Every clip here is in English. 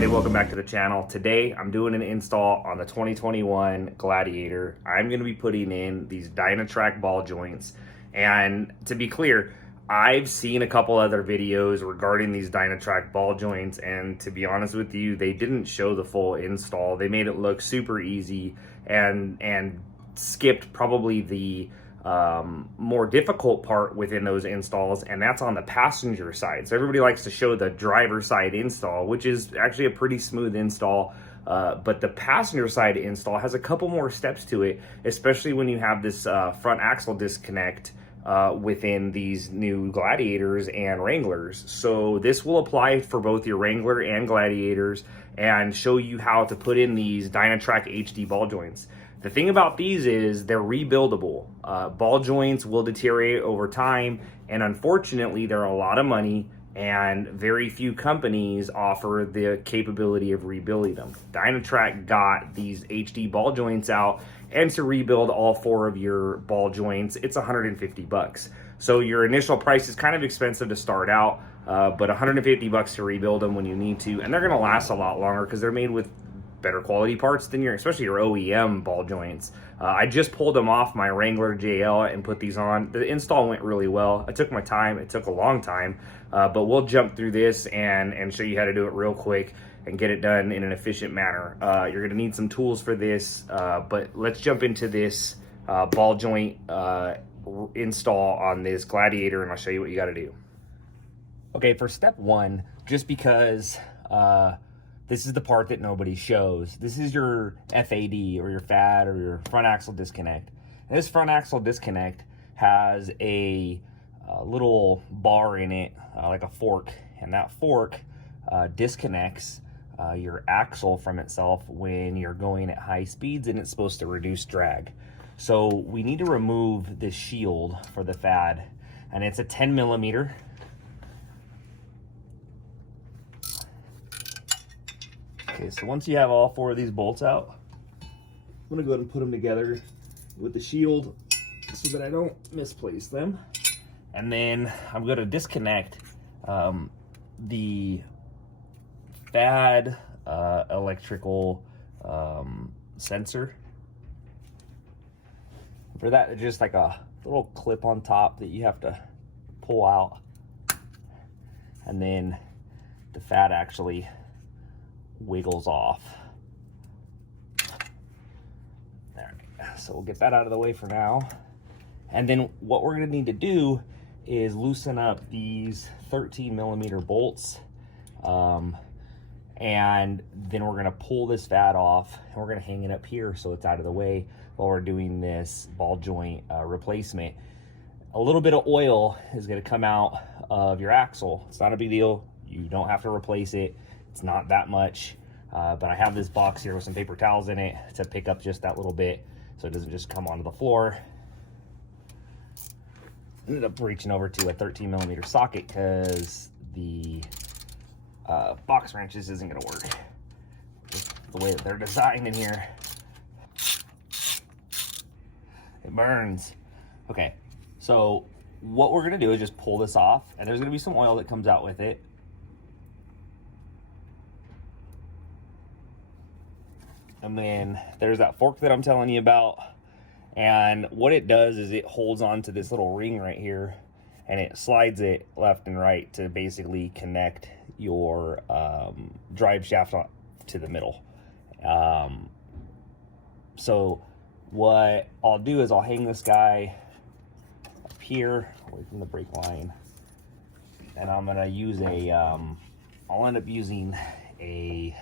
everybody, welcome back to the channel. Today I'm doing an install on the 2021 Gladiator. I'm going to be putting in these Dynatrac ball joints, and to be clear, I've seen a couple other videos regarding these Dynatrac ball joints, and to be honest with you, they didn't show the full install. They made it look super easy and skipped probably the more difficult part within those installs, and that's on the passenger side. So everybody likes to show the driver side install, which is actually a pretty smooth install, but the passenger side install has a couple more steps to it, especially when you have this front axle disconnect within these new Gladiators and Wranglers. So this will apply for both your Wrangler and Gladiators and show you how to put in these Dynatrac HD ball joints. The thing about these is they're rebuildable. Ball joints will deteriorate over time, and unfortunately they're a lot of money, and very few companies offer the capability of rebuilding them. Dynatrac got these HD ball joints out, and to rebuild all 4 of your ball joints, it's $150. So your initial price is kind of expensive to start out, but $150 to rebuild them when you need to, and they're gonna last a lot longer because they're made with better quality parts than especially your OEM ball joints. I just pulled them off my Wrangler JL and put these on. The install went really well. I took my time. It took a long time, but we'll jump through this and show you how to do it real quick and get it done in an efficient manner. You're gonna need some tools for this, but let's jump into this ball joint install on this Gladiator, and I'll show you what you gotta do. Okay, for step 1, just because this is the part that nobody shows. This is your FAD, or your FAD, or your front axle disconnect. And this front axle disconnect has a little bar in it, like a fork, and that fork disconnects your axle from itself when you're going at high speeds, and it's supposed to reduce drag. So we need to remove this shield for the FAD, and it's a 10 millimeter. Okay, so once you have all 4 of these bolts out, I'm gonna go ahead and put them together with the shield so that I don't misplace them. And then I'm gonna disconnect the FAD electrical sensor. For that, it's just like a little clip on top that you have to pull out. And then the FAD actually wiggles off. There. So we'll get that out of the way for now. And then what we're gonna need to do is loosen up these 13 millimeter bolts. And then we're gonna pull this FAD off, and we're gonna hang it up here so it's out of the way while we're doing this ball joint replacement. A little bit of oil is gonna come out of your axle. It's not a big deal. You don't have to replace it. It's not that much, but I have this box here with some paper towels in it to pick up just that little bit so it doesn't just come onto the floor. Ended up reaching over to a 13 millimeter socket because the box wrenches isn't gonna work. Just the way that they're designed in here. It burns. Okay, so what we're gonna do is just pull this off, and there's gonna be some oil that comes out with it. And then there's that fork that I'm telling you about. And what it does is it holds on to this little ring right here, and it slides it left and right to basically connect your drive shaft to the middle. So what I'll do is I'll hang this guy up here away from the brake line, and I'm gonna use a, I'll end up using a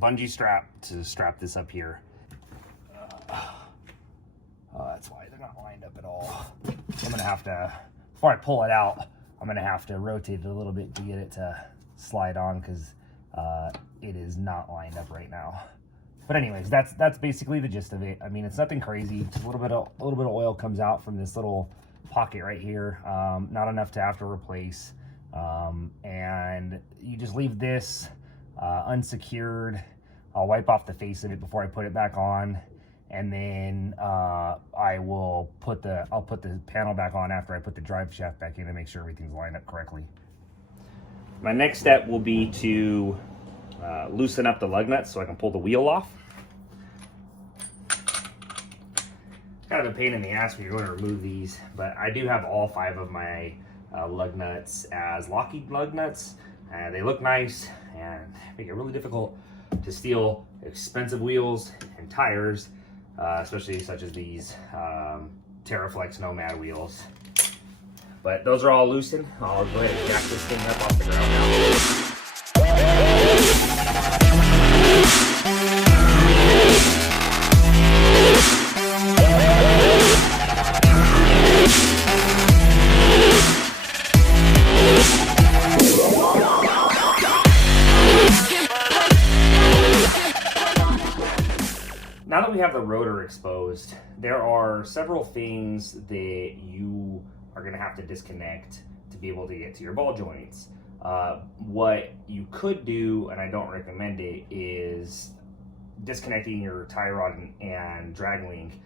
bungee strap to strap this up here. Oh, that's why they're not lined up at all. I'm gonna have to, before I pull it out, I'm gonna have to rotate it a little bit to get it to slide on, because it is not lined up right now. But anyways, that's basically the gist of it. I mean, it's nothing crazy. Just a little bit of oil comes out from this little pocket right here. Not enough to have to replace. And you just leave this unsecured. I'll wipe off the face of it before I put it back on, and then I'll put the panel back on after I put the drive shaft back in to make sure everything's lined up correctly. My next step will be to loosen up the lug nuts so I can pull the wheel off. Kind of a pain in the ass when you're going to remove these, but I do have all 5 of my lug nuts as Loktite lug nuts. They look nice and make it really difficult to steal expensive wheels and tires, especially such as these Terraflex Nomad wheels. But those are all loosened. I'll go ahead and jack this thing up off the ground now. Now that we have the rotor exposed, there are several things that you are going to have to disconnect to be able to get to your ball joints. What you could do, and I don't recommend it, is disconnecting your tie rod and drag link.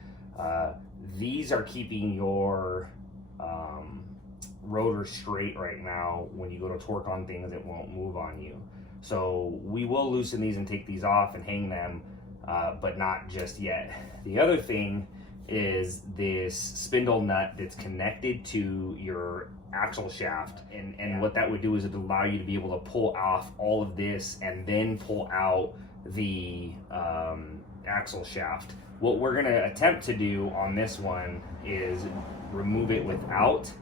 These are keeping your rotor straight right now. When you go to torque on things, it won't move on you. So we will loosen these and take these off and hang them, but not just yet. The other thing is this spindle nut that's connected to your axle shaft, and what that would do is it would allow you to be able to pull off all of this and then pull out the axle shaft. What we're going to attempt to do on this one is remove it without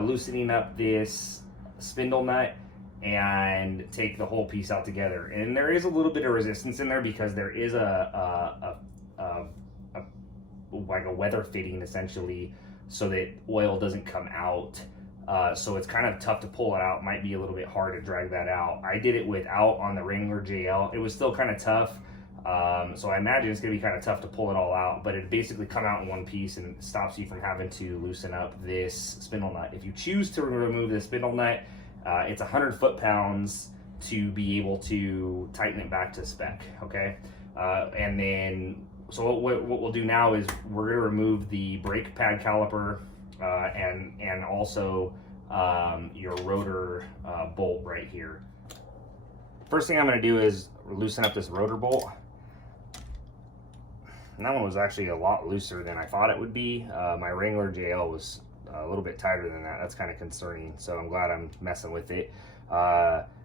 loosening up this spindle nut and take the whole piece out together. And there is a little bit of resistance in there because there is like a weather fitting essentially, so that oil doesn't come out. So it's kind of tough to pull it out. Might be a little bit hard to drag that out. I did it without on the Wrangler JL. It was still kind of tough. So I imagine it's gonna be kind of tough to pull it all out, but it basically come out in one piece and stops you from having to loosen up this spindle nut. If you choose to remove the spindle nut, it's 100 foot-pounds to be able to tighten it back to spec, okay? And then, so what we'll do now is we're gonna remove the brake pad caliper and also your rotor bolt right here. First thing I'm gonna do is loosen up this rotor bolt. And that one was actually a lot looser than I thought it would be. My Wrangler JL was a little bit tighter than that. That's kind of concerning, so I'm glad I'm messing with it.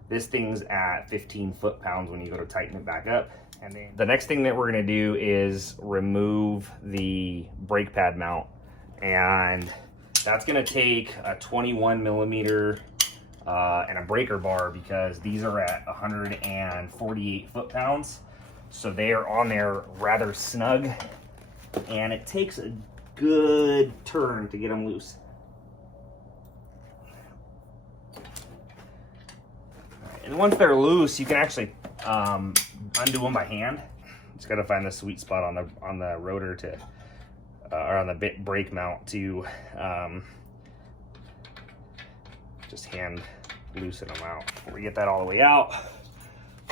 This thing's at 15 foot-pounds when you go to tighten it back up. And then the next thing that we're gonna do is remove the brake pad mount. And that's gonna take a 21 millimeter and a breaker bar, because these are at 148 foot-pounds. So they are on there rather snug, and it takes a good turn to get them loose. And once they're loose, you can actually undo them by hand. Just got to find the sweet spot on the rotor to, or on the brake mount to just hand loosen them out. Before we get that all the way out,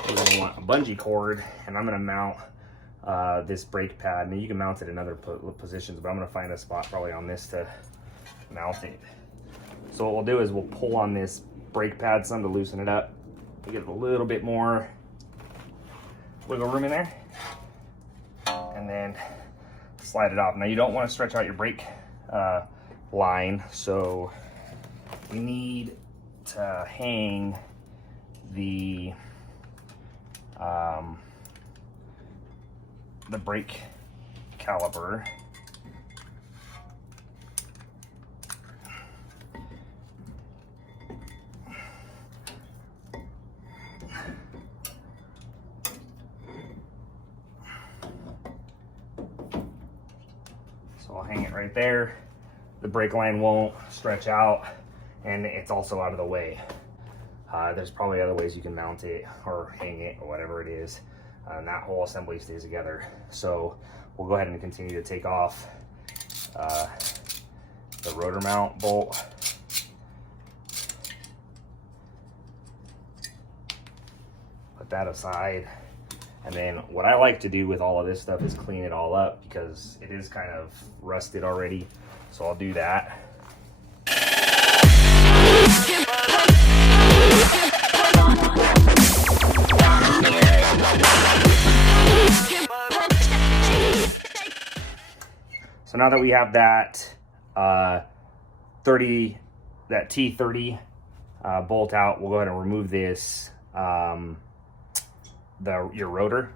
we're going to want a bungee cord, and I'm going to mount this brake pad. And you can mount it in other positions, but I'm going to find a spot probably on this to mount it. So what we'll do is we'll pull on this brake pad some to loosen it up. We get a little bit more wiggle room in there, and then slide it off. Now you don't want to stretch out your brake line, so we need to hang the brake caliper so I'll hang it right there. The brake line won't stretch out, and it's also out of the way. There's probably other ways you can mount it or hang it or whatever it is, and that whole assembly stays together. So we'll go ahead and continue to take off the rotor mount bolt. Put that aside. And then what I like to do with all of this stuff is clean it all up, because it is kind of rusted already. So I'll do that. now that we have that that T30 bolt out, we'll go ahead and remove this your rotor.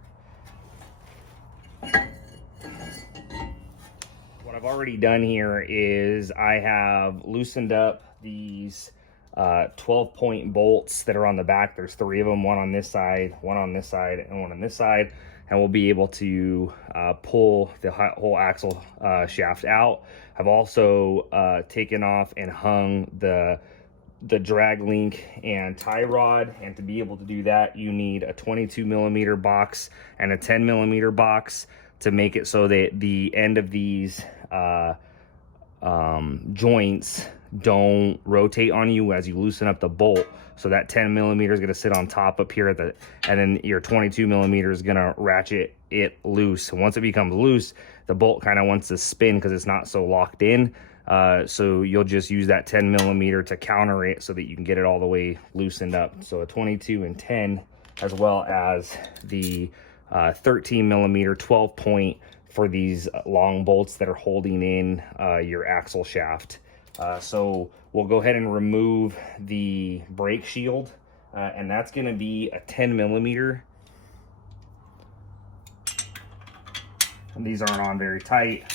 What I've already done here is I have loosened up these 12-point bolts that are on the back. There's 3 of them, one on this side, one on this side, and one on this side, and we'll be able to pull the whole axle shaft out. I've also taken off and hung the drag link and tie rod, and to be able to do that you need a 22mm box and a 10mm box to make it so that the end of these joints don't rotate on you as you loosen up the bolt. So that 10mm is going to sit on top up here and then your 22mm is going to ratchet it loose. And once it becomes loose, the bolt kind of wants to spin because it's not so locked in. So you'll just use that 10mm to counter it so that you can get it all the way loosened up. So a 22 and 10, as well as the 13mm 12-point for these long bolts that are holding in your axle shaft. So we'll go ahead and remove the brake shield, and that's going to be a 10mm. And these aren't on very tight,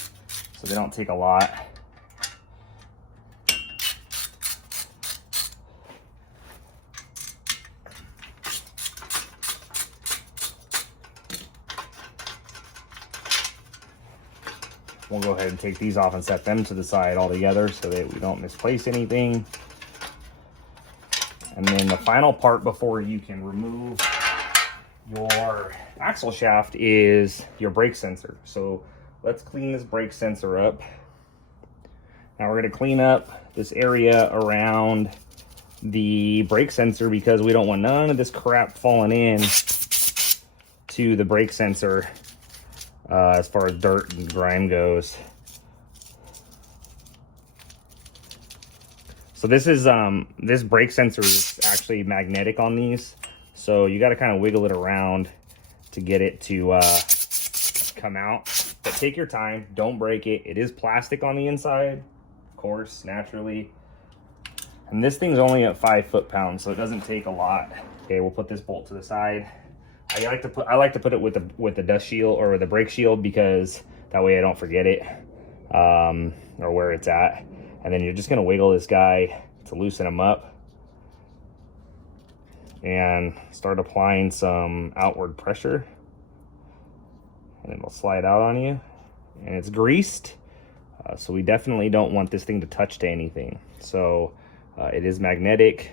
so they don't take a lot. We'll go ahead and take these off and set them to the side all together so that we don't misplace anything. And then the final part before you can remove your axle shaft is your brake sensor. So let's clean this brake sensor up. Now we're going to clean up this area around the brake sensor because we don't want none of this crap falling in to the brake sensor. As far as dirt and grime goes. So this is this brake sensor is actually magnetic on these, so you got to kind of wiggle it around to get it to come out. But take your time, don't break it. It is plastic on the inside, of course, naturally. And this thing's only at 5 foot-pounds, so it doesn't take a lot. Okay, we'll put this bolt to the side. I like to put it with the dust shield or the brake shield because that way I don't forget it or where it's at. And then you're just gonna wiggle this guy to loosen him up and start applying some outward pressure, and it'll slide out on you. And it's greased, so we definitely don't want this thing to touch to anything. So it is magnetic.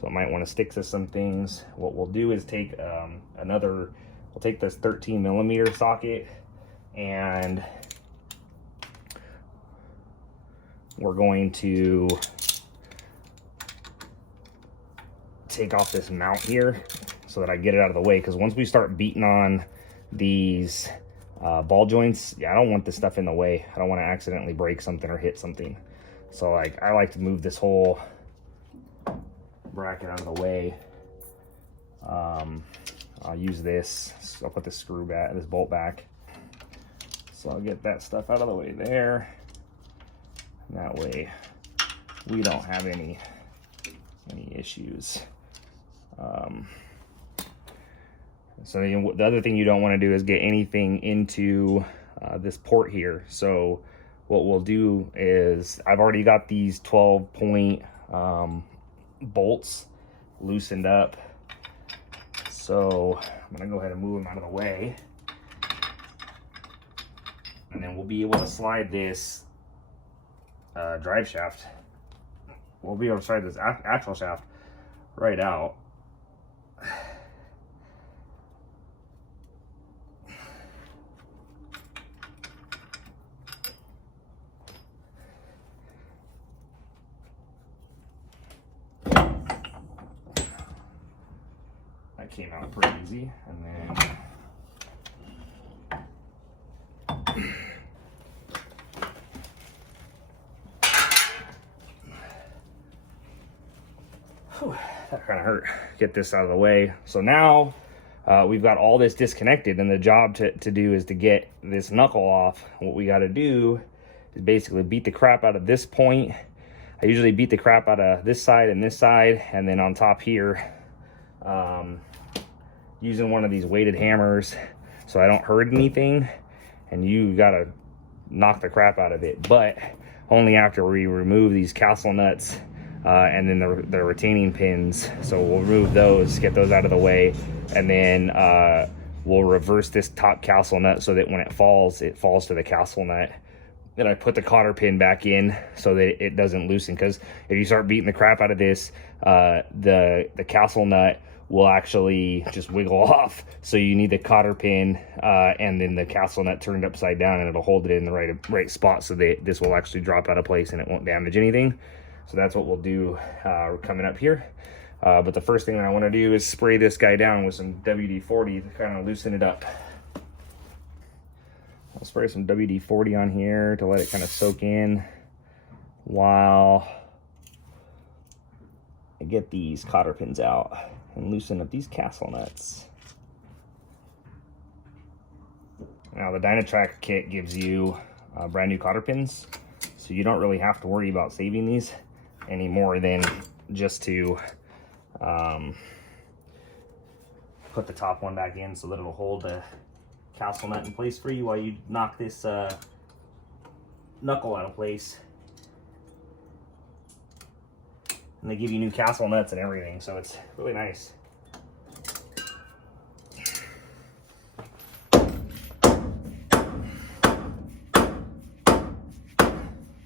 So it might want to stick to some things. What we'll do is take we'll take this 13mm socket, and we're going to take off this mount here so that I get it out of the way. Because once we start beating on these ball joints, I don't want this stuff in the way. I don't want to accidentally break something or hit something. So like I like to move this whole bracket out of the way. I'll use this. So I'll put this this bolt back. So I'll get that stuff out of the way there. And that way we don't have any issues. So the other thing you don't want to do is get anything into this port here. So what we'll do is I've already got these 12-point bolts loosened up, so I'm gonna go ahead and move them out of the way, and then we'll be able to slide this drive shaft. We'll be able to slide this axle shaft right out. Came out pretty easy. And then that kind of hurt. Get this out of the way. So now we've got all this disconnected, and the job to do is to get this knuckle off. What we got to do is basically beat the crap out of this point. I usually beat the crap out of this side, and then on top here, using one of these weighted hammers so I don't hurt anything. And you gotta knock the crap out of it, but only after we remove these castle nuts and then the retaining pins. So we'll remove those, get those out of the way, and then we'll reverse this top castle nut so that when it falls to the castle nut. Then I put the cotter pin back in so that it doesn't loosen, because if you start beating the crap out of this, the castle nut will actually just wiggle off. So you need the cotter pin and then the castle nut turned upside down, and it'll hold it in the right spot so that this will actually drop out of place and it won't damage anything. So that's what we'll do coming up here. But the first thing that I want to do is spray this guy down with some WD-40 to kind of loosen it up. I'll spray some WD-40 on here to let it kind of soak in while I get these cotter pins out and loosen up these castle nuts. Now the Dynatrac kit gives you brand new cotter pins, so you don't really have to worry about saving these any more than just to put the top one back in so that it'll hold the castle nut in place for you while you knock this knuckle out of place. And they give you new castle nuts and everything, so it's really nice.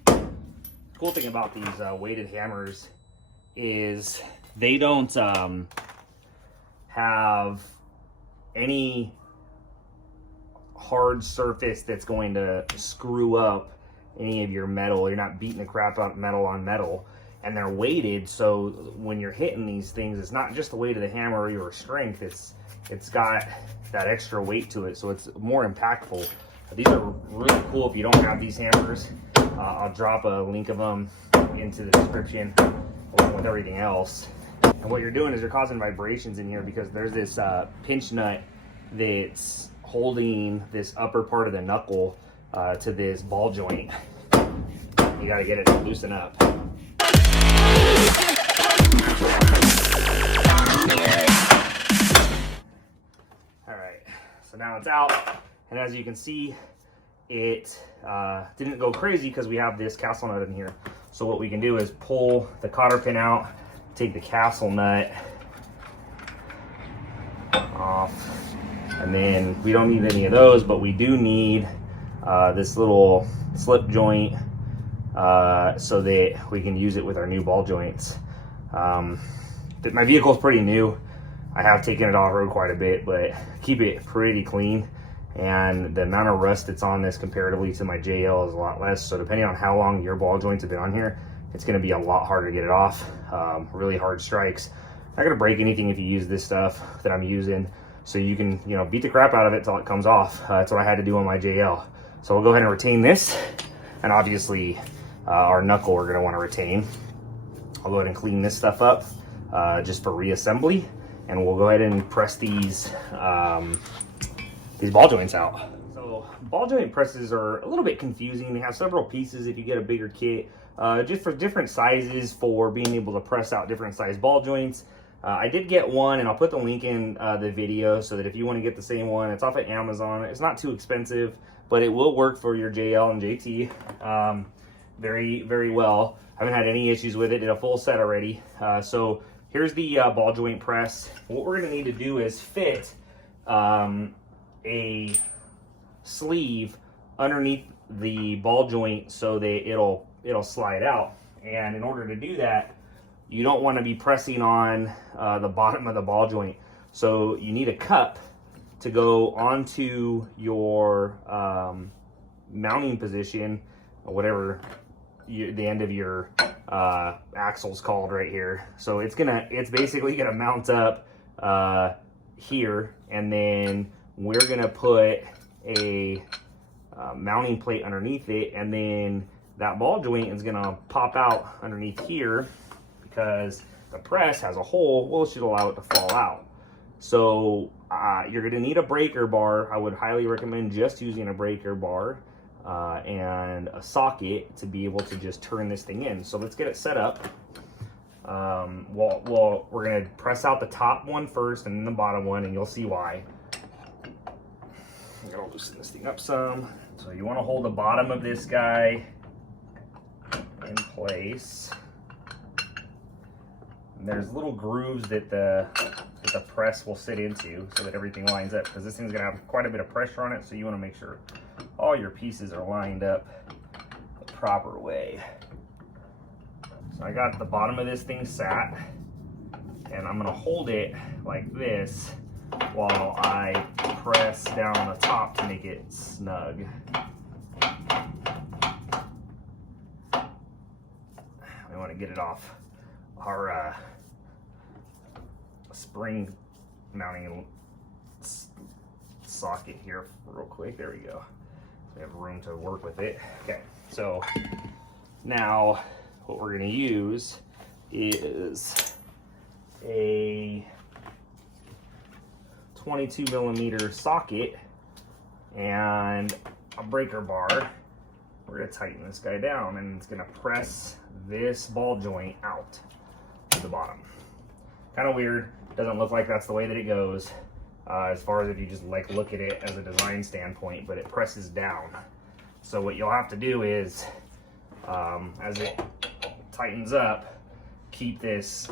The cool thing about these weighted hammers is they don't have any hard surface that's going to screw up any of your metal. You're not beating the crap out of metal on metal, and they're weighted, so when you're hitting these things, it's not just the weight of the hammer or your strength, it's got that extra weight to it, so it's more impactful. These are really cool if you don't have these hammers. I'll drop a link of them into the description along with everything else. And what you're doing is you're causing vibrations in here because there's this pinch nut that's holding this upper part of the knuckle to this ball joint. You got to get it to loosen up. All right, so now it's out, and as you can see, it didn't go crazy because we have this castle nut in here. So what we can do is pull the cotter pin out, take the castle nut off, and then we don't need any of those, but we do need this little slip joint so that we can use it with our new ball joints. My vehicle is pretty new. I have taken it off-road quite a bit, but keep it pretty clean. And the amount of rust that's on this comparatively to my JL is a lot less. So depending on how long your ball joints have been on here, it's going to be a lot harder to get it off. Really hard strikes. Not going to break anything if you use this stuff that I'm using. So you can, beat the crap out of it till it comes off. That's what I had to do on my JL. So we'll go ahead and retain this. And obviously our knuckle we're going to want to retain. I'll go ahead and clean this stuff up just for reassembly. And we'll go ahead and press these ball joints out. So ball joint presses are a little bit confusing. They have several pieces if you get a bigger kit, just for different sizes for being able to press out different size ball joints. I did get one, and I'll put the link in the video so that if you want to get the same one, it's off at Amazon. It's not too expensive, but it will work for your JL and JT very, very well. I haven't had any issues with it. Did a full set already. So here's the ball joint press. What we're going to need to do is fit a sleeve underneath the ball joint so that it'll slide out. And in order to do that, you don't want to be pressing on the bottom of the ball joint. So you need a cup to go onto your mounting position, or whatever the end of your axle's called right here. So it's basically gonna mount up here, and then we're gonna put a mounting plate underneath it, and then that ball joint is gonna pop out underneath here because the press has a hole, well, it should allow it to fall out. So you're gonna need a breaker bar. I would highly recommend just using a breaker bar. and a socket to be able to just turn this thing in. So let's get it set up. Well, we're gonna press out the top one first and then the bottom one, and you'll see why. I'm gonna loosen this thing up some. So you want to hold the bottom of this guy in place. And there's little grooves that the press will sit into so that everything lines up, because this thing's gonna have quite a bit of pressure on it, so you want to make sure all your pieces are lined up the proper way. So I got the bottom of this thing sat, and I'm gonna hold it like this while I press down the top to make it snug. We want to get it off our spring mounting socket here real quick. There we go. We have room to work with it. Okay, so now what we're going to use is a 22 millimeter socket and a breaker bar. We're going to tighten this guy down, and it's going to press this ball joint out to the bottom. Kind of weird. Doesn't look like that's the way that it goes as far as if you just like look at it as a design standpoint, but it presses down. So what you'll have to do is as it tightens up, keep this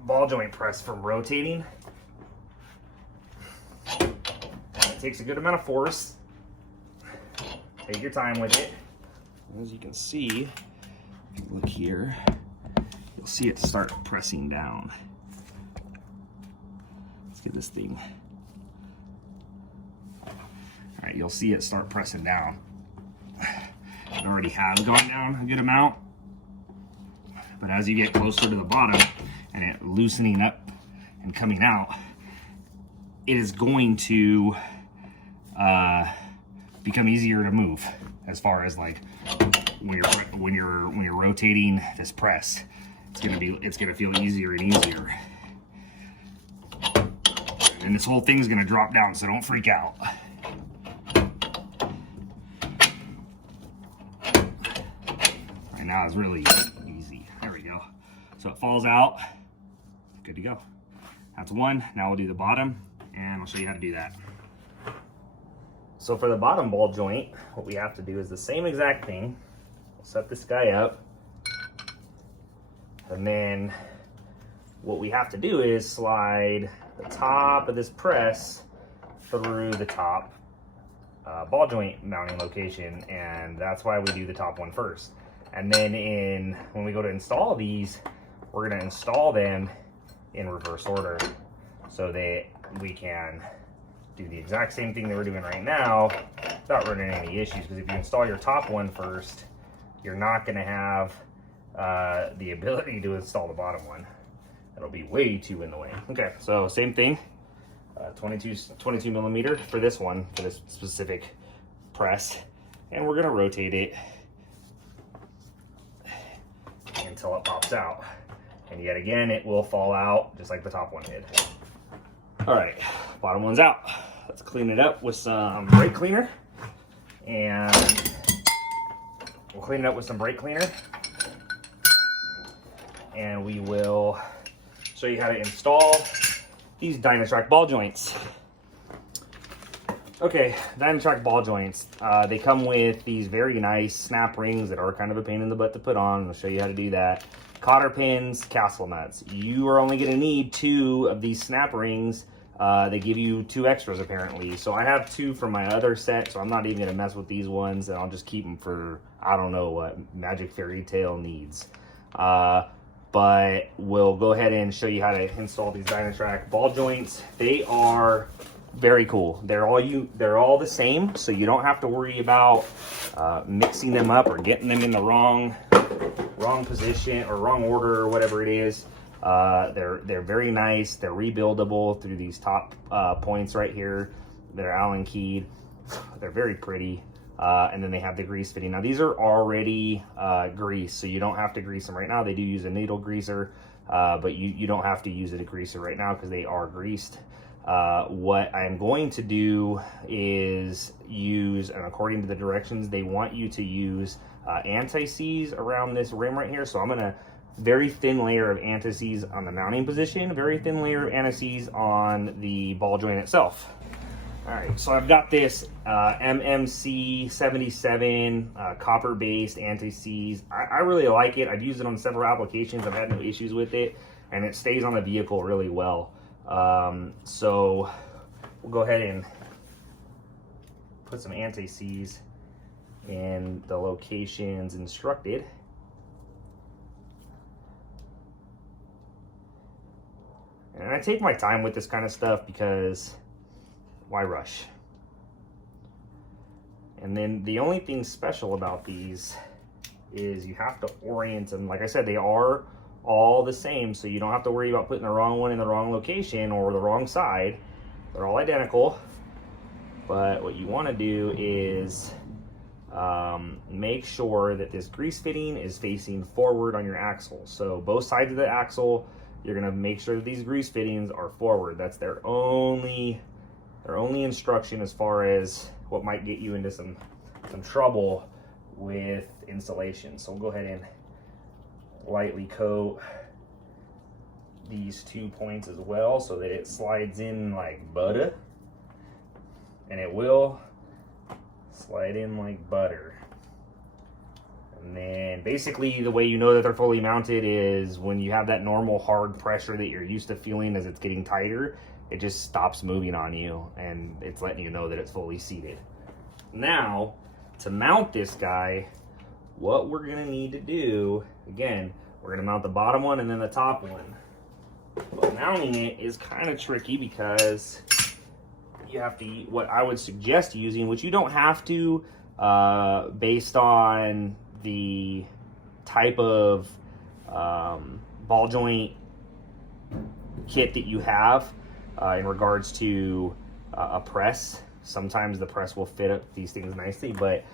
ball joint press from rotating. It takes a good amount of force. Take your time with it. As you can see, if you look here, you'll see it start pressing down. Let's get this thing. All right, you'll see it start pressing down. It already has gone down a good amount, but as you get closer to the bottom and it loosening up and coming out, it is going to become easier to move. As far as like when you're rotating this press, it's gonna feel easier and easier. And this whole thing's gonna drop down, so don't freak out. Right now it's really easy. There we go. So it falls out. Good to go. That's one. Now we'll do the bottom, and I'll show you how to do that. So for the bottom ball joint, what we have to do is the same exact thing. We'll set this guy up, and then what we have to do is slide the top of this press through the top ball joint mounting location, and that's why we do the top one first. And then when we go to install these, we're going to install them in reverse order so that we can do the exact same thing that we're doing right now without running into any issues. Because if you install your top one first, you're not going to have the ability to install the bottom one. It'll be way too in the way. Okay, so same thing, 22 millimeter for this one, for this specific press, and we're going to rotate it until it pops out. And yet again, it will fall out just like the top one did. All right, bottom one's out. Let's clean it up with some brake cleaner. And we'll clean it up with some brake cleaner. And we will show you how to install these Dynatrac ball joints. Okay, Dynatrac ball joints. They come with these very nice snap rings that are kind of a pain in the butt to put on. I'll show you how to do that. Cotter pins, castle nuts. You are only going to need 2 of these snap rings. They give you 2 extras apparently. So I have 2 from my other set, so I'm not even going to mess with these ones, and I'll just keep them for, I don't know what Magic Fairy Tale needs. But we'll go ahead and show you how to install these Dynatrac ball joints. They are very cool. They're all the same, so you don't have to worry about mixing them up or getting them in the wrong position or wrong order or whatever it is. They're very nice. They're rebuildable through these top points right here that are Allen keyed. They're very pretty. And then they have the grease fitting. Now these are already greased, so you don't have to grease them right now. They do use a needle greaser, but you don't have to use a degreaser right now because they are greased. What I'm going to do is use, and according to the directions, they want you to use anti-seize around this rim right here. So I'm gonna very thin layer of anti-seize on the mounting position, very thin layer of anti-seize on the ball joint itself. All right, so I've got this MMC 77 copper-based anti-seize. I really like it. I've used it on several applications. I've had no issues with it, and it stays on the vehicle really well. So we'll go ahead and put some anti-seize in the locations instructed. And I take my time with this kind of stuff because why rush? And then the only thing special about these is you have to orient them. Like I said, they are all the same, so you don't have to worry about putting the wrong one in the wrong location or the wrong side. They're all identical. But what you want to do is make sure that this grease fitting is facing forward on your axle. So both sides of the axle, you're going to make sure that these grease fittings are forward. That's their only instruction as far as what might get you into some trouble with installation. So we'll go ahead and lightly coat these 2 points as well so that it slides in like butter, and it will slide in like butter. And then basically the way you know that they're fully mounted is when you have that normal hard pressure that you're used to feeling as it's getting tighter, it just stops moving on you and it's letting you know that it's fully seated. Now, to mount this guy, what we're gonna need to do, again, we're gonna mount the bottom one and then the top one. But mounting it is kind of tricky because you have to, what I would suggest using, which you don't have to, based on the type of ball joint kit that you have in regards to a press. Sometimes the press will fit up these things nicely, but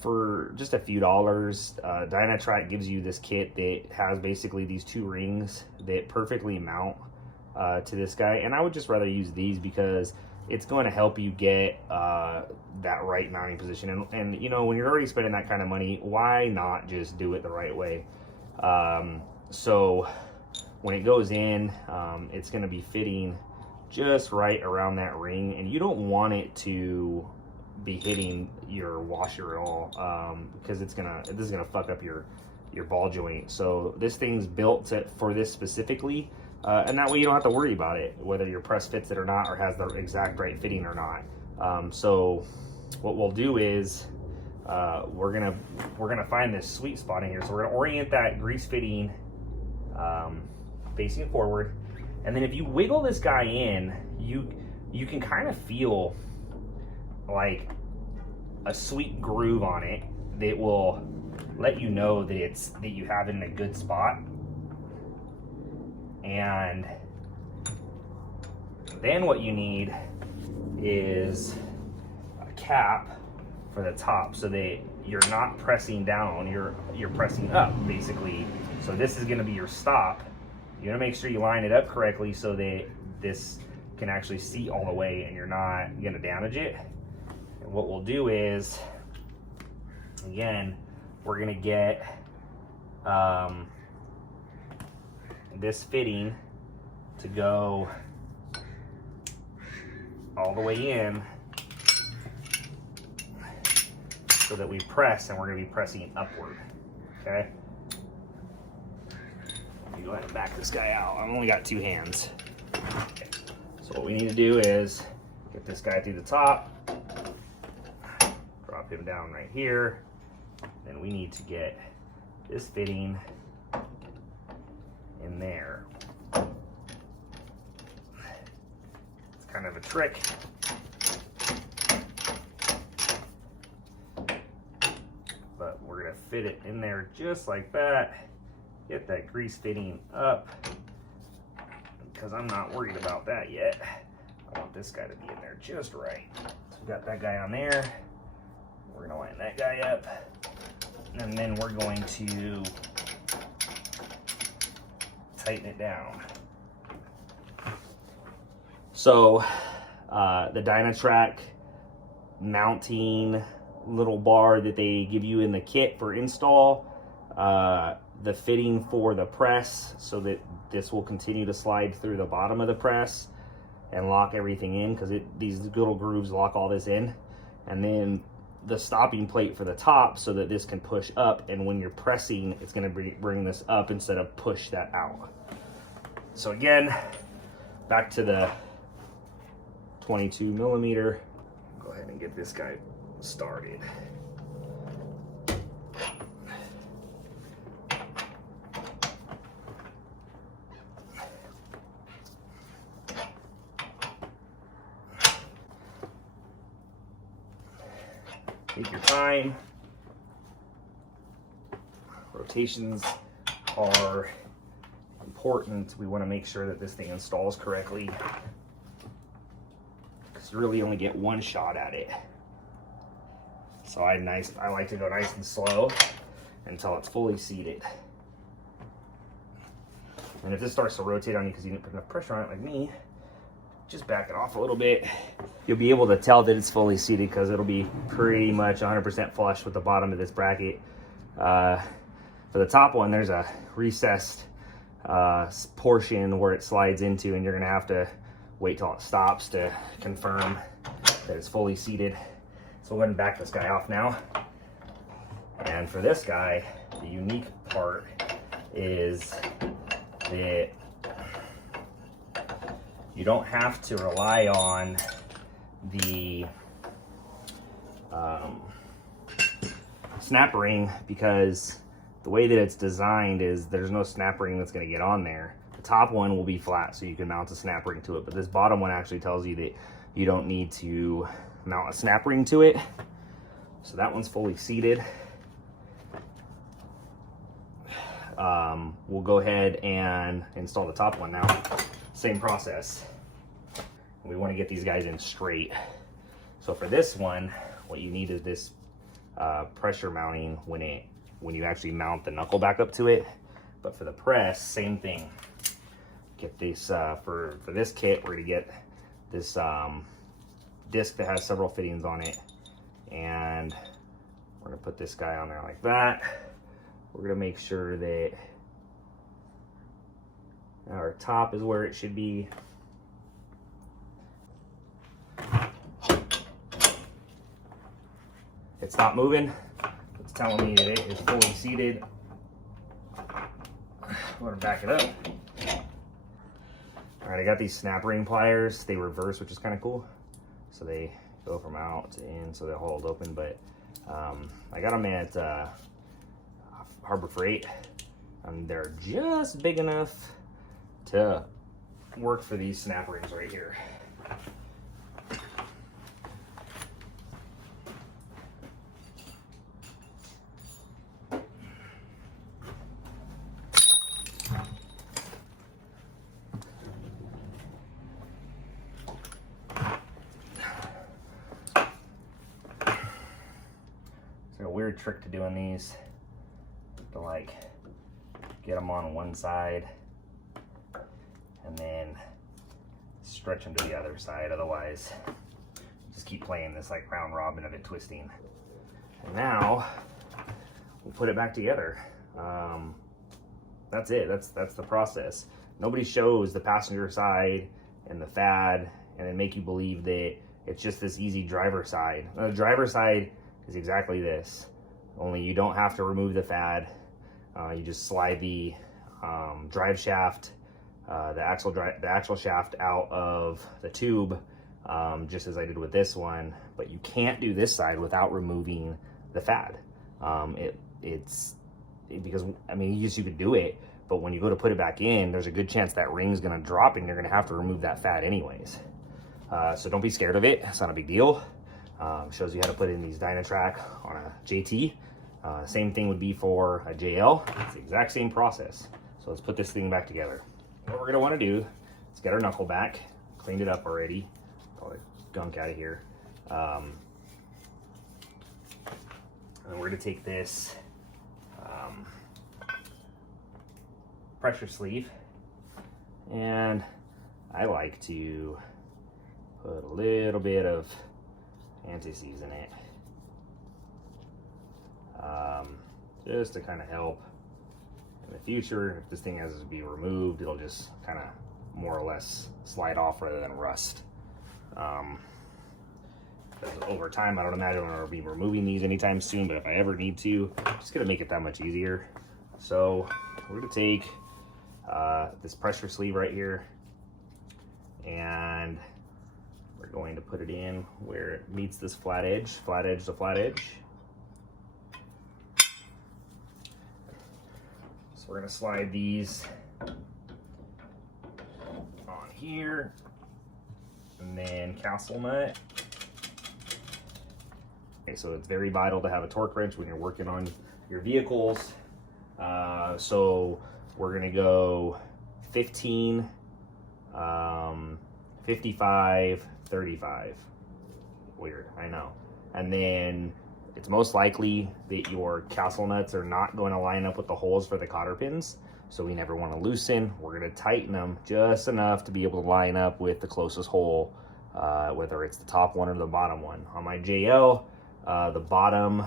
for just a few dollars, Dynatrac gives you this kit that has basically these 2 rings that perfectly mount to this guy. And I would just rather use these because it's going to help you get that right mounting position. And you know, when you're already spending that kind of money, why not just do it the right way? So when it goes in, it's going to be fitting just right around that ring, and you don't want it to be hitting your washer at all, because this is gonna fuck up your ball joint. So this thing's built for this specifically, and that way you don't have to worry about it, whether your press fits it or not, or has the exact right fitting or not. So what we'll do is we're gonna find this sweet spot in here. So we're gonna orient that grease fitting facing forward, and then if you wiggle this guy in, you can kind of feel like a sweet groove on it that will let you know that you have it in a good spot. And then what you need is a cap for the top so that you're not pressing down, you're pressing up basically. So this is going to be your stop. You're going to make sure you line it up correctly so that this can actually seat all the way and you're not going to damage it. And what we'll do is, again, we're going to get this fitting to go all the way in so that we press, and we're going to be pressing upward. Okay? Let me go ahead and back this guy out. I've only got 2 hands. Okay. So what we need to do is get this guy through the top, drop him down right here. Then we need to get this fitting in there. It's kind of a trick. But we're gonna fit it in there just like that. Get that grease fitting up, because I'm not worried about that yet. I want this guy to be in there just right. So we got that guy on there. We're gonna line that guy up, and then we're going to tighten it down. So the Dynatrac mounting little bar that they give you in the kit for install, the fitting for the press so that this will continue to slide through the bottom of the press and lock everything in, because these little grooves lock all this in, and then the stopping plate for the top so that this can push up, and when you're pressing it's going to bring this up instead of push that out. So again, back to the 22 millimeter. Go ahead and get this guy started. Take your time. Rotations are important. We want to make sure that this thing installs correctly, because you really only get one shot at it. So I like to go nice and slow until it's fully seated. And if this starts to rotate on you because you didn't put enough pressure on it like me, just back it off a little bit. You'll be able to tell that it's fully seated because it'll be pretty much 100% flush with the bottom of this bracket. For the top one, there's a recessed portion where it slides into, and you're gonna have to wait till it stops to confirm that it's fully seated. So we'll go ahead and back this guy off now. And for this guy, the unique part is that you don't have to rely on the snap ring, because the way that it's designed is there's no snap ring that's going to get on there. The top one will be flat, so you can mount a snap ring to it, but this bottom one actually tells you that you don't need to mount a snap ring to it. So that one's fully seated. We'll go ahead and install the top one now. Same process. We want to get these guys in straight. So for this one, what you need is this pressure mounting when you actually mount the knuckle back up to it. But for the press, same thing. Get this for this kit, we're gonna get this disc that has several fittings on it, and we're gonna put this guy on there like that. We're gonna make sure that our top is where it should be. It's not moving. It's telling me that it is fully seated. I'm gonna back it up. All right, I got these snap ring pliers. They reverse, which is kind of cool. So they go from out to in, so they hold open. But I got them at Harbor Freight, and they're just big enough to work for these snap rings right here. There's a weird trick to doing these, to like get them on one side and then stretch them to the other side. Otherwise, just keep playing this like round robin of it twisting. And now we'll put it back together. That's it. That's the process. Nobody shows the passenger side and the FAD and then make you believe that it's just this easy driver side. The driver side is exactly this, only you don't have to remove the FAD. You just slide the drive shaft, the axle shaft out of the tube, just as I did with this one. But you can't do this side without removing the FAD. Because I mean, you could do it, but when you go to put it back in, there's a good chance that ring's gonna drop and you're gonna have to remove that FAD anyways. So don't be scared of it. It's not a big deal. Shows you how to put in these Dinatrac on a JT. Same thing would be for a JL. It's the exact same process. So let's put this thing back together. What we're gonna wanna do is get our knuckle back, cleaned it up already, all the gunk out of here. And then we're gonna take this pressure sleeve, and I like to put a little bit of anti-seize in it, just to kind of help in the future. If this thing has to be removed, it'll just kind of more or less slide off rather than rust. Over time, I don't imagine I'm going to be removing these anytime soon, but if I ever need to, I'm just going to make it that much easier. So we're going to take this pressure sleeve right here, and we're going to put it in where it meets this flat edge to flat edge. So we're going to slide these on here, and then castle nut. Okay, so it's very vital to have a torque wrench when you're working on your vehicles. So we're gonna go 15, 55, 35. Weird, I know. And then it's most likely that your castle nuts are not going to line up with the holes for the cotter pins. So we never want to loosen. We're going to tighten them just enough to be able to line up with the closest hole, whether it's the top one or the bottom one. On my JL, the bottom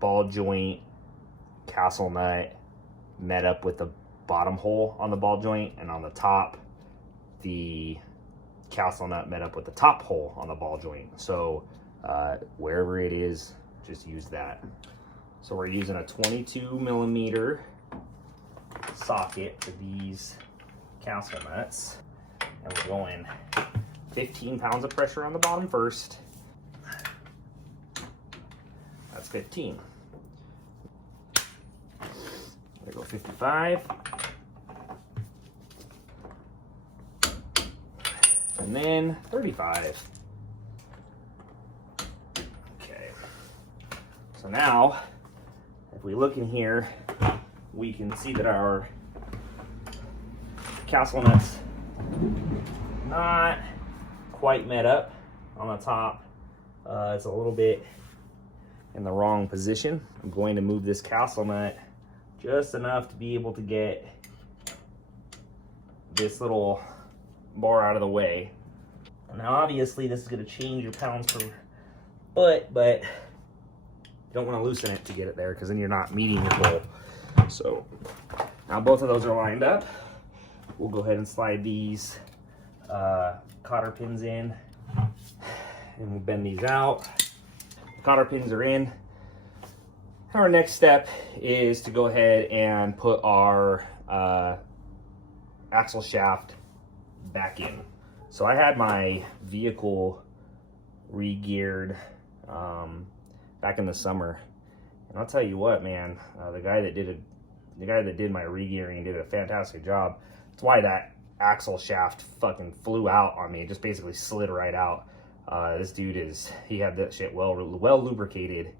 ball joint castle nut met up with the bottom hole on the ball joint, and on the top, the castle nut met up with the top hole on the ball joint. So wherever it is, just use that. So we're using a 22mm socket for these castle nuts, and we're going 15 pounds of pressure on the bottom first. That's 15. There go 55. And then 35. Okay. So now, if we look in here, we can see that our castle nuts not quite met up on the top. It's a little bit in the wrong position. I'm going to move this castle nut just enough to be able to get this little bar out of the way. Now obviously this is going to change your pounds per foot, but you don't want to loosen it to get it there, because then you're not meeting your goal. So now both of those are lined up. We'll go ahead and slide these cotter pins in, and we'll bend these out. The cotter pins are in. Our next step is to go ahead and put our axle shaft back in. So I had my vehicle re-geared back in the summer, and I'll tell you what, man, the guy that did my re-gearing did a fantastic job. That's why that axle shaft fucking flew out on me. It just basically slid right out. This dude he had that shit well lubricated.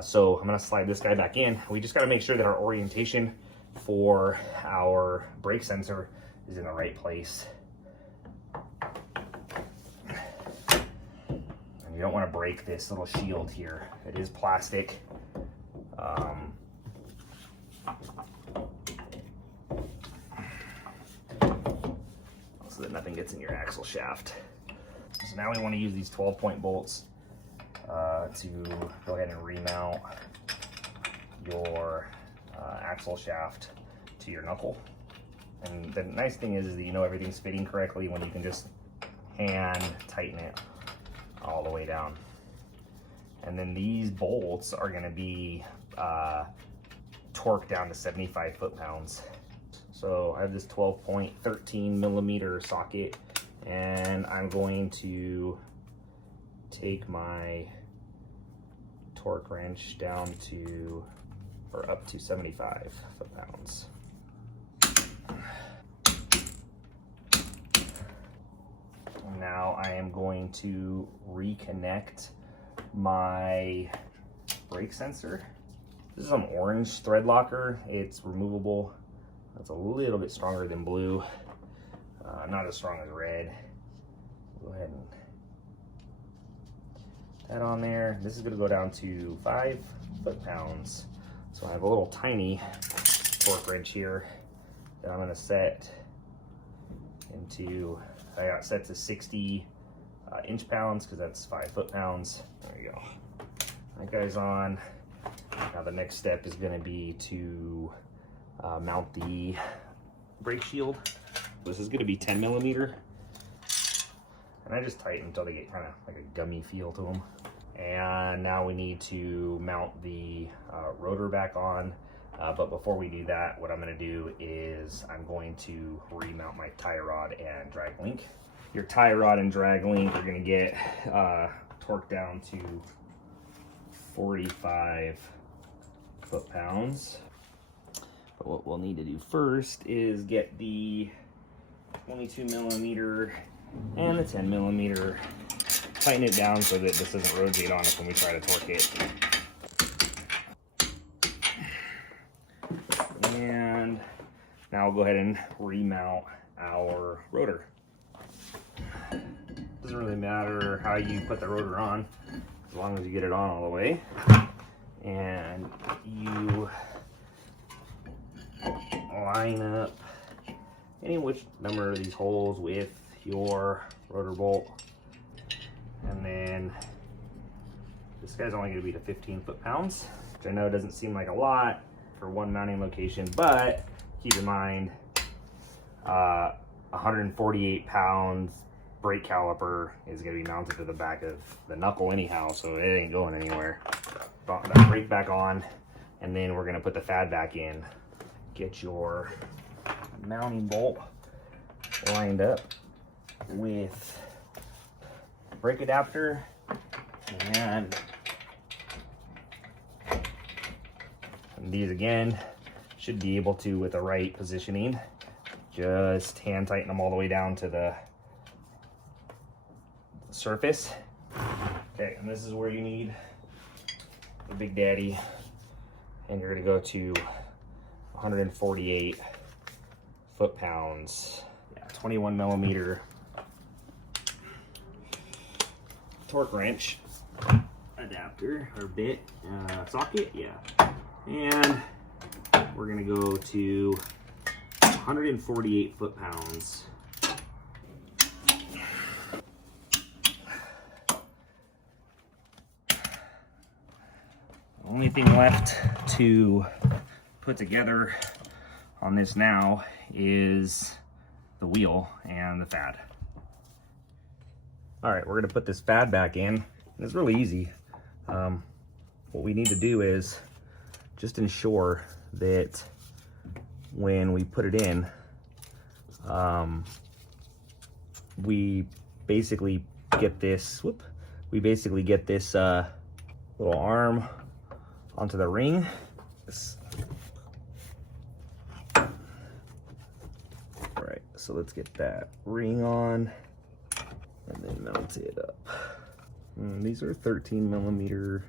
So I'm gonna slide this guy back in. We just gotta make sure that our orientation for our brake sensor is in the right place. And you don't want to break this little shield here. It is plastic. So that nothing gets in your axle shaft. So now we want to use these 12-point bolts to go ahead and remount your axle shaft to your knuckle. And the nice thing is that you know everything's fitting correctly when you can just hand tighten it all the way down. And then these bolts are going to be torqued down to 75 foot-pounds. So I have this 12-point 13mm socket, and I'm going to take my torque wrench down to, or up to 75 foot-pounds. Now I am going to reconnect my brake sensor. This is some orange thread locker. It's removable. It's a little bit stronger than blue. Not as strong as red. Go ahead and put that on there. This is going to go down to 5 foot-pounds. So I have a little tiny torque wrench here that I'm going to set into I got set to 60 inch-pounds because that's 5 foot-pounds. There you go. That guy's on. Now the next step is going to be to mount the brake shield. This is going to be 10 millimeter. And I just tighten until they get kind of like a gummy feel to them. And now we need to mount the rotor back on. But before we do that, what I'm going to do is I'm going to remount my tie rod and drag link. Your tie rod and drag link are going to get torqued down to 45 foot-pounds. But what we'll need to do first is get the 22 millimeter and the 10 millimeter, tighten it down so that this doesn't rotate on us when we try to torque it. And now we'll go ahead and remount our rotor. Doesn't really matter how you put the rotor on, as long as you get it on all the way. And you line up any which number of these holes with your rotor bolt. And then this guy's only going to be to 15 foot-pounds, which I know doesn't seem like a lot for one mounting location, but keep in mind 148 pounds brake caliper is going to be mounted to the back of the knuckle anyhow, so it ain't going anywhere. Put that brake back on, and then we're going to put the fad back in. Get your mounting bolt lined up with brake adapter, and these again should be able to, with the right positioning, just hand tighten them all the way down to the surface. Okay, and this is where you need the Big Daddy, and you're going to go to 148 foot-pounds. Yeah, 21 millimeter torque wrench adapter or bit socket, yeah. And we're gonna go to 148 foot-pounds. The only thing left to put together on this now is the wheel and the fad. All right, we're gonna put this fad back in, and it's really easy. What we need to do is just ensure that when we put it in, we basically get this, little arm onto the ring. All right, so let's get that ring on and then mount it up. These are 13 millimeter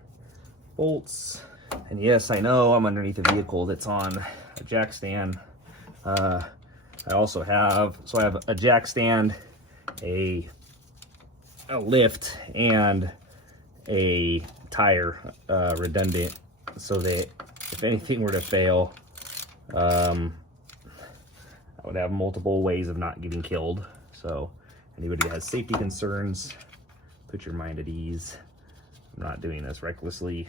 bolts. And yes, I know I'm underneath a vehicle that's on a jack stand. I also have, I have a jack stand, a lift, and a tire redundant, so that if anything were to fail, I would have multiple ways of not getting killed. So anybody that has safety concerns, put your mind at ease. I'm not doing this recklessly.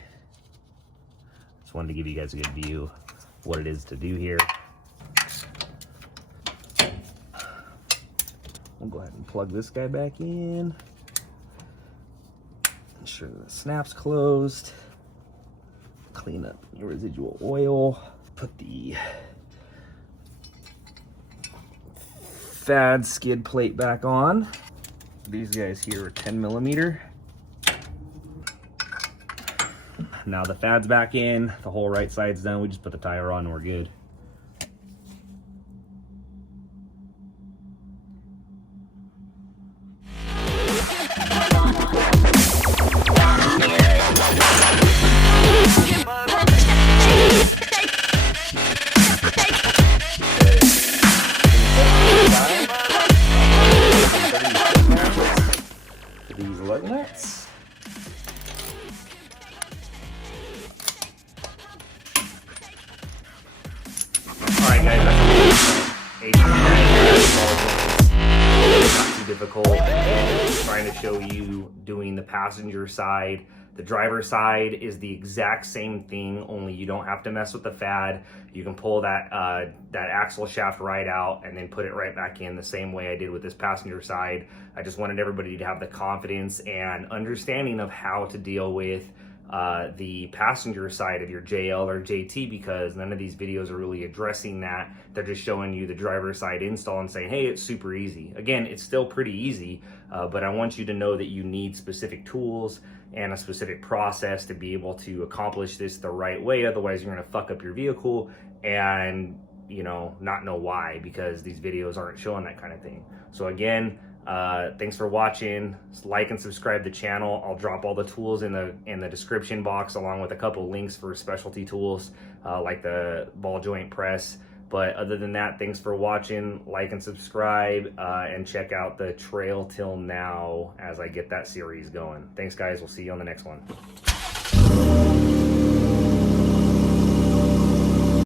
Just wanted to give you guys a good view of what it is to do here. We'll go ahead and plug this guy back in. Ensure that the snap's closed. Clean up your residual oil. Put the fad skid plate back on. These guys here are 10 millimeter. Now the fad's back in, the whole right side's done. We just put the tire on and we're good. These lug nuts. difficult. I'm trying to show you doing the passenger side. The driver side is the exact same thing, only you don't have to mess with the FAD. You can pull that axle shaft right out and then put it right back in the same way I did with this passenger side. I just wanted everybody to have the confidence and understanding of how to deal with the passenger side of your JL or JT, because none of these videos are really addressing that. They're just showing you the driver's side install and saying, hey, it's super easy. Again, it's still pretty easy, but I want you to know that you need specific tools and a specific process to be able to accomplish this the right way. Otherwise, you're gonna fuck up your vehicle and, you know, not know why, because these videos aren't showing that kind of thing. So again, thanks for watching. Like and subscribe to the channel. I'll drop all the tools in the description box, along with a couple links for specialty tools like the ball joint press. But other than that, thanks for watching. Like and subscribe, and check out the Trail Till Now as I get that series going. Thanks guys, we'll see you on the next one.